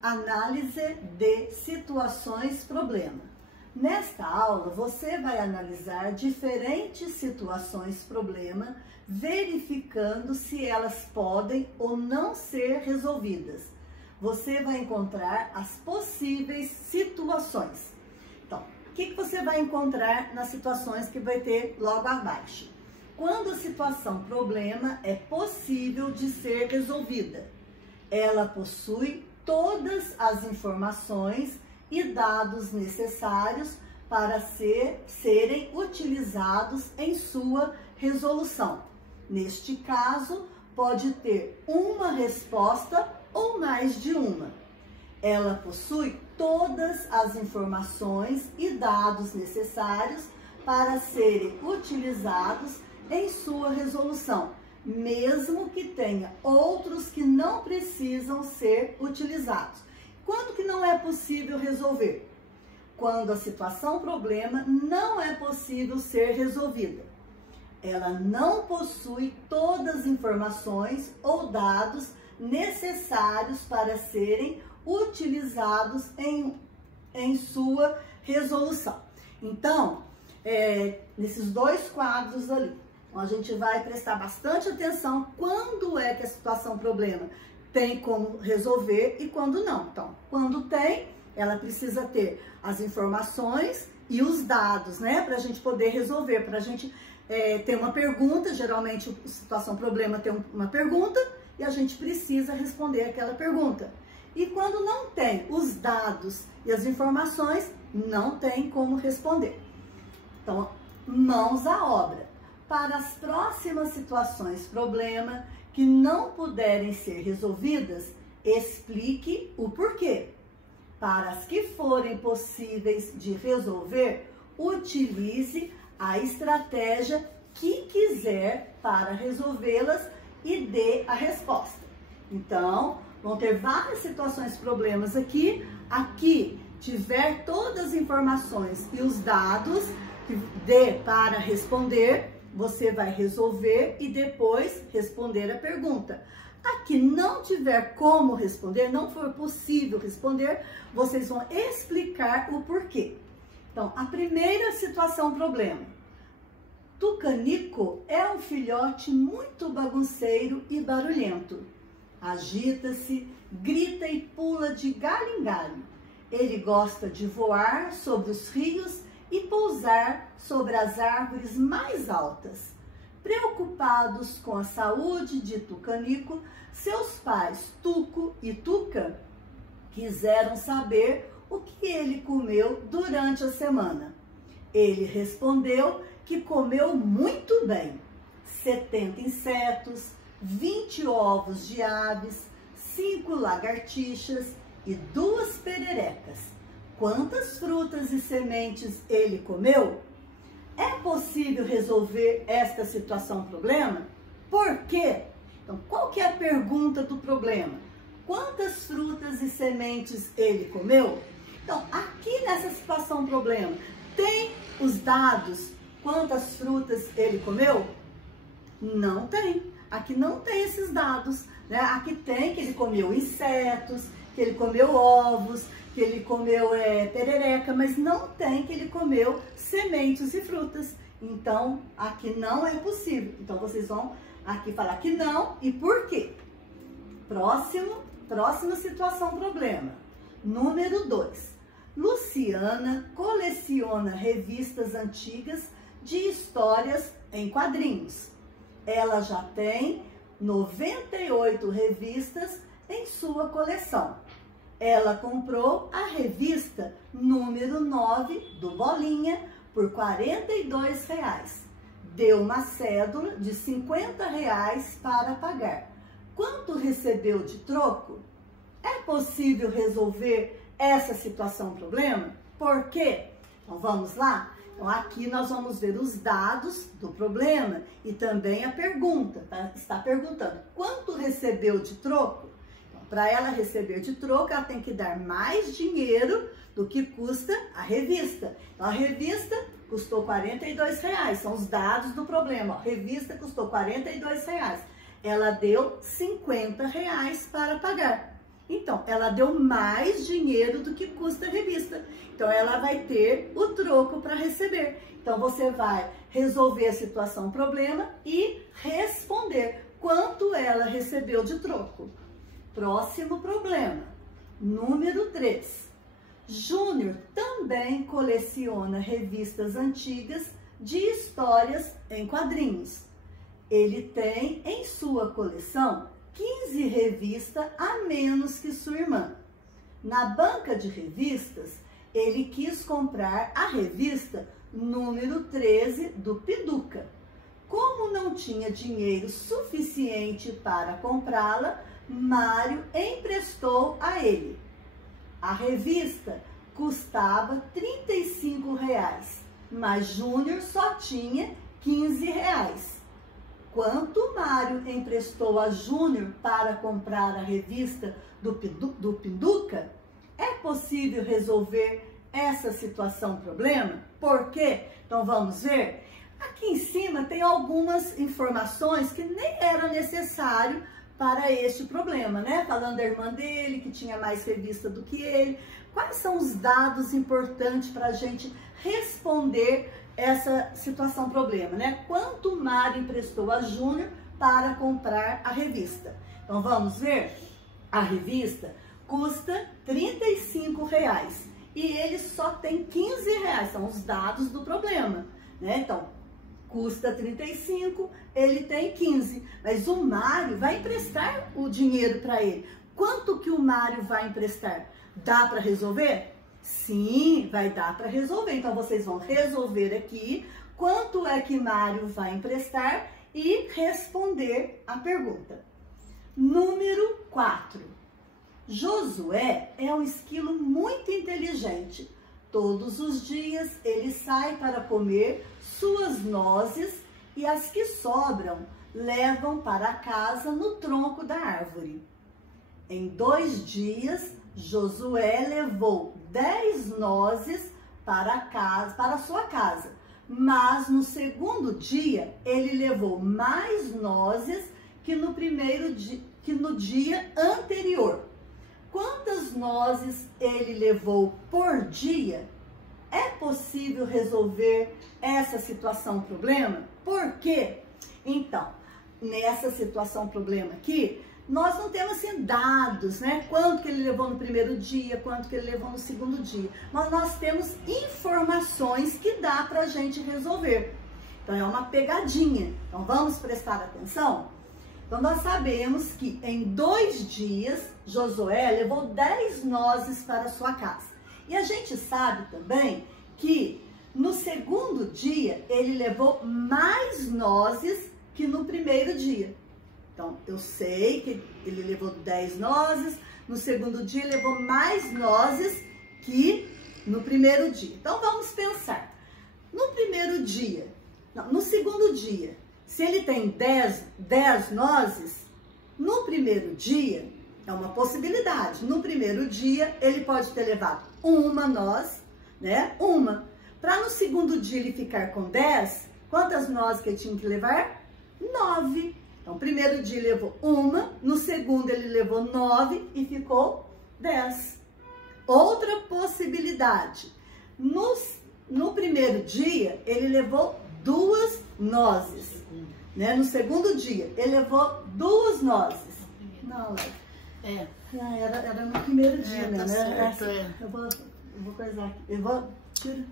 Análise de situações problema. Nesta aula, você vai analisar diferentes situações problema, verificando se elas podem ou não ser resolvidas. Você vai encontrar as possíveis situações. Então, o que você vai encontrar nas situações que vai ter logo abaixo? Quando a situação problema é possível de ser resolvida, ela possui todas as informações e dados necessários para serem utilizados em sua resolução. Neste caso, pode ter uma resposta ou mais de uma. Ela possui todas as informações e dados necessários para serem utilizados em sua resolução, mesmo que tenha outros que não precisam ser utilizados. Quando que não é possível resolver? Quando a situação problema não é possível ser resolvida. Ela não possui todas as informações ou dados necessários para serem utilizados em sua resolução. Então, nesses dois quadros ali, a gente vai prestar bastante atenção quando é que a situação problema tem como resolver e quando não. Então, quando tem, ela precisa ter as informações e os dados, né? Para a gente poder resolver, para a gente ter uma pergunta. Geralmente, a situação problema tem uma pergunta e a gente precisa responder aquela pergunta. E quando não tem os dados e as informações, não tem como responder. Então, mãos à obra. Para as próximas situações problema que não puderem ser resolvidas, explique o porquê. Para as que forem possíveis de resolver, utilize a estratégia que quiser para resolvê-las e dê a resposta. Então, vão ter várias situações problemas aqui. Aqui tiver todas as informações e os dados que dê para responder, você vai resolver e depois responder a pergunta. Aqui não tiver como responder, não for possível responder, vocês vão explicar o porquê. Então, a primeira situação problema. Tucanico é um filhote muito bagunceiro e barulhento. Agita-se, grita e pula de galho em galho. Ele gosta de voar sobre os rios e pousar sobre as árvores mais altas. Preocupados com a saúde de Tucanico, seus pais Tuco e Tuca quiseram saber o que ele comeu durante a semana. Ele respondeu que comeu muito bem: 70 insetos, 20 ovos de aves, 5 lagartixas e 2 pererecas. Quantas frutas e sementes ele comeu? É possível resolver esta situação problema? Por quê? Então, qual que é a pergunta do problema? Quantas frutas e sementes ele comeu? Então, aqui nessa situação problema, tem os dados quantas frutas ele comeu? Não tem. Aqui não tem esses dados, né? Aqui tem que ele comeu insetos, que ele comeu ovos, que ele comeu perereca, mas não tem que ele comeu sementes e frutas. Então, aqui não é possível. Então, vocês vão aqui falar que não e por quê. Próxima situação problema. Número 2. Luciana coleciona revistas antigas de histórias em quadrinhos. Ela já tem 98 revistas em sua coleção. Ela comprou a revista número 9 do Bolinha por R$ 42. Deu uma cédula de R$ 50 para pagar. Quanto recebeu de troco? É possível resolver essa situação problema? Por quê? Então vamos lá? Então aqui nós vamos ver os dados do problema e também a pergunta, tá? Está perguntando quanto recebeu de troco? Para ela receber de troco, ela tem que dar mais dinheiro do que custa a revista. Então, a revista custou R$ 42, são os dados do problema. A revista custou R$ 42. Ela deu R$ 50 para pagar. Então, ela deu mais dinheiro do que custa a revista. Então, ela vai ter o troco para receber. Então, você vai resolver a situação, problema e responder quanto ela recebeu de troco. Próximo problema, número 3. Júnior também coleciona revistas antigas de histórias em quadrinhos. Ele tem em sua coleção 15 revistas a menos que sua irmã. Na banca de revistas, ele quis comprar a revista número 13 do Pinduca. Como não tinha dinheiro suficiente para comprá-la, Mário emprestou a ele. A revista custava R$35, mas Júnior só tinha R$15. Quanto Mário emprestou a Júnior para comprar a revista do Pinduca? É possível resolver essa situação, problema? Por quê? Então vamos ver. Aqui em cima tem algumas informações que nem era necessário para este problema, né? Falando da irmã dele, que tinha mais revista do que ele. Quais são os dados importantes para a gente responder essa situação, problema, né? Quanto Mário emprestou a Júnior para comprar a revista? Então vamos ver. A revista custa R$35 e ele só tem R$15. São os dados do problema, né? Então, custa 35, ele tem 15, mas o Mário vai emprestar o dinheiro para ele. Quanto que o Mário vai emprestar? Dá para resolver? Sim, vai dar para resolver. Então, vocês vão resolver aqui quanto é que Mário vai emprestar e responder a pergunta. Número 4. Josué é um esquilo muito inteligente. Todos os dias ele sai para comer suas nozes e as que sobram levam para casa no tronco da árvore. Em 2 dias, Josué levou 10 nozes para sua casa, mas no segundo dia ele levou mais nozes que no dia anterior. Quantas nozes ele levou por dia? É possível resolver essa situação, problema? Por quê? Então, nessa situação, problema aqui, nós não temos assim dados, né? Quanto que ele levou no primeiro dia, quanto que ele levou no segundo dia. Mas nós temos informações que dá pra gente resolver. Então, é uma pegadinha. Então, vamos prestar atenção? Então, nós sabemos que em 2 dias, Josué levou 10 nozes para sua casa. E a gente sabe também que no segundo dia, ele levou mais nozes que no primeiro dia. Então, eu sei que ele levou 10 nozes, no segundo dia ele levou mais nozes que no primeiro dia. Então, vamos pensar. No primeiro dia, não, no segundo dia, se ele tem 10 nozes, no primeiro dia, é uma possibilidade. No primeiro dia, ele pode ter levado uma noz, né? Uma. Para no segundo dia ele ficar com 10, quantas nozes que ele tinha que levar? 9. Então, primeiro dia ele levou uma, no segundo ele levou 9 e ficou 10. Outra possibilidade. No primeiro dia, ele levou 2 nozes. Né? No segundo dia, ele levou 2 nozes. Não, era no primeiro dia, tá né? Certo, Eu vou coisar aqui. Eu vou tirar.